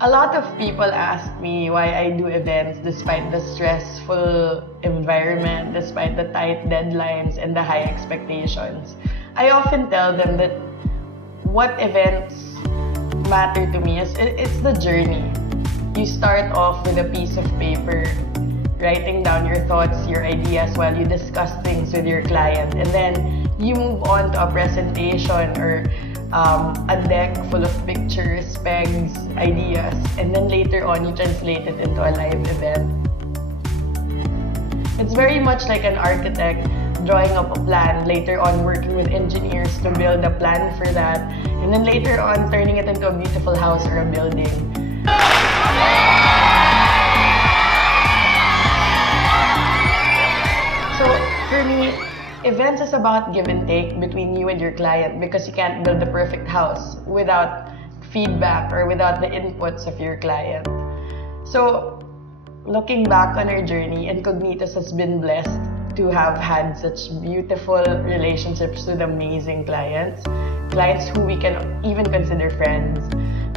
A lot of people ask me why I do events despite the stressful environment, despite the tight deadlines and the high expectations. I often tell them that what events matter to me is it's the journey. You start off with a piece of paper, writing down your thoughts, your ideas while you discuss things with your client, and then you move on to a presentation or a deck full of pictures, pegs, ideas, and then later on you translate it into a live event. It's very much like an architect drawing up a plan, later on working with engineers to build a plan for that, and then later on turning it into a beautiful house or a building. So for me, events is about give and take between you and your client, because you can't build the perfect house without feedback or without the inputs of your client. So looking back on our journey, Incognitus has been blessed to have had such beautiful relationships with amazing clients who we can even consider friends.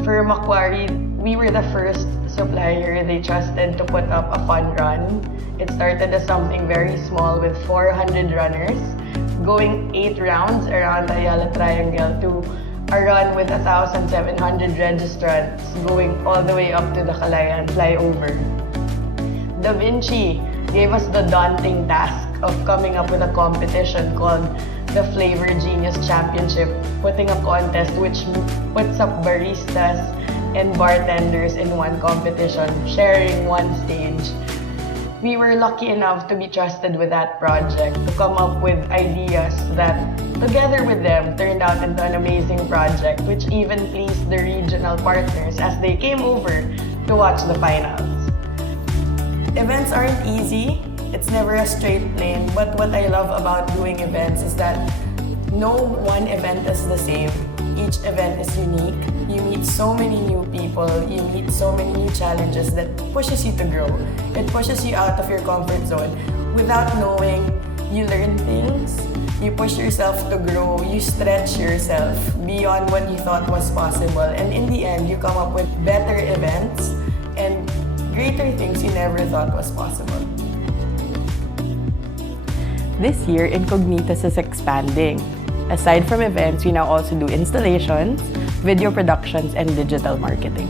For Macquarie, we were the first supplier they trusted to put up a fun run. It started as something very small with 400 runners, going 8 rounds around the Ayala Triangle, to a run with 1,700 registrants going all the way up to the Calayan flyover. Da Vinci gave us the daunting task of coming up with a competition called the Flavor Genius Championship, putting a contest which puts up baristas and bartenders in one competition, sharing one stage. We were lucky enough to be trusted with that project, to come up with ideas that, together with them, turned out into an amazing project, which even pleased the regional partners as they came over to watch the finals. Events aren't easy. It's never a straight plane, but what I love about doing events is that no one event is the same. Each event is unique. You meet so many new people, you meet so many new challenges that pushes you to grow. It pushes you out of your comfort zone. Without knowing, you learn things, you push yourself to grow, you stretch yourself beyond what you thought was possible, and in the end, you come up with better events and greater things you never thought was possible. This year, Incognitus is expanding. Aside from events, we now also do installations, video productions, and digital marketing.